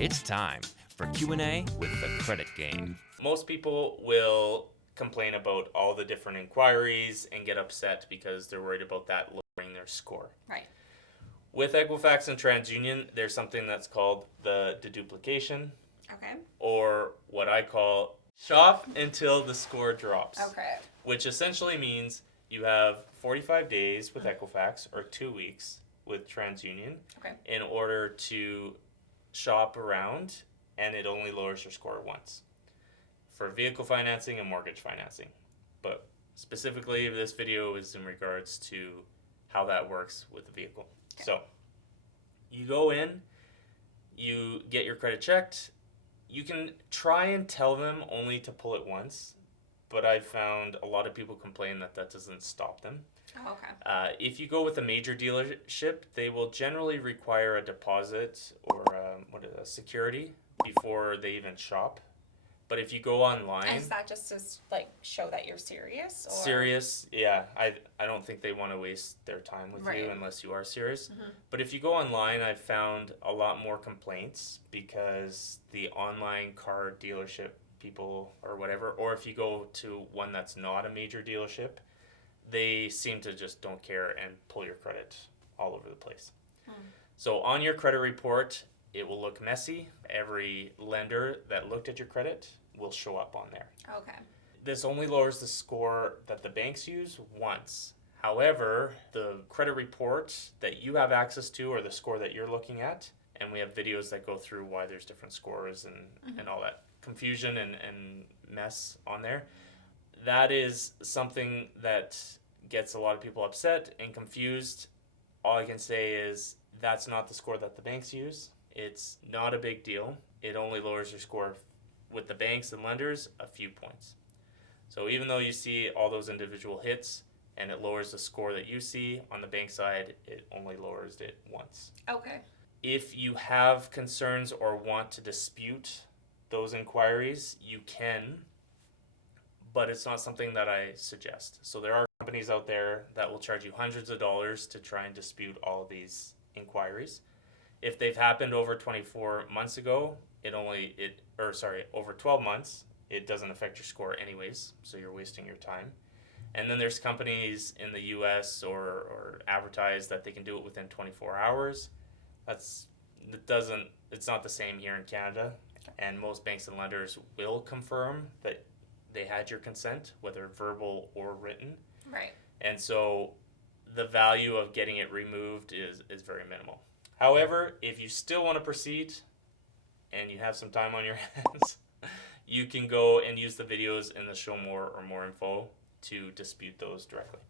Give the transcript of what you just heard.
It's time for Q&A with the Credit Game. Most people will complain about all the different inquiries and get upset because they're worried about that lowering their score. Right. With Equifax and TransUnion, there's something that's called the deduplication, Okay. or what I call shop until the score drops. Okay. Which essentially means you have 45 days with Equifax or 2 weeks with TransUnion Okay. in order to shop around, and it only lowers your score once for vehicle financing and mortgage financing. But specifically, this video is in regards to how that works with the vehicle. Okay. So you go in, you get your credit checked. You can try and tell them only to pull it once, but I've found a lot of people complain that doesn't stop them. Oh, okay. If you go with a major dealership, they will generally require a deposit or a security before they even shop. But if you go online, And is that just to show that you're serious? Or? serious, yeah, I don't think they want to waste their time with Right. you unless you are serious. Mm-hmm. But if you go online, I've found a lot more complaints because the online car dealership people or whatever, or if you go to one that's not a major dealership, they seem to just don't care and pull your credit all over the place. So on your credit report, it will look messy. Every lender that looked at your credit will show up on there. Okay. This only lowers the score that the banks use once. However, the credit report that you have access to or the score that you're looking at, and we have videos that go through why there's different scores and all that confusion and mess on there. That is something that gets a lot of people upset and confused. All I can say is that's not the score that the banks use. It's not a big deal. It only lowers your score with the banks and lenders a few points. So even though you see all those individual hits and it lowers the score that you see, on the bank side, it only lowers it once. Okay. If you have concerns or want to dispute those inquiries, you can, but it's not something that I suggest. So there are companies out there that will charge you hundreds of dollars to try and dispute all of these inquiries. If they've happened over 24 months ago, over 12 months, it doesn't affect your score anyways, so you're wasting your time. And then there's companies in the US or advertise that they can do it within 24 hours. It's not the same here in Canada, and most banks and lenders will confirm that they had your consent, whether verbal or written. Right. And so the value of getting it removed is very minimal. However, if you still want to proceed and you have some time on your hands, you can go and use the videos in the show more or more info to dispute those directly.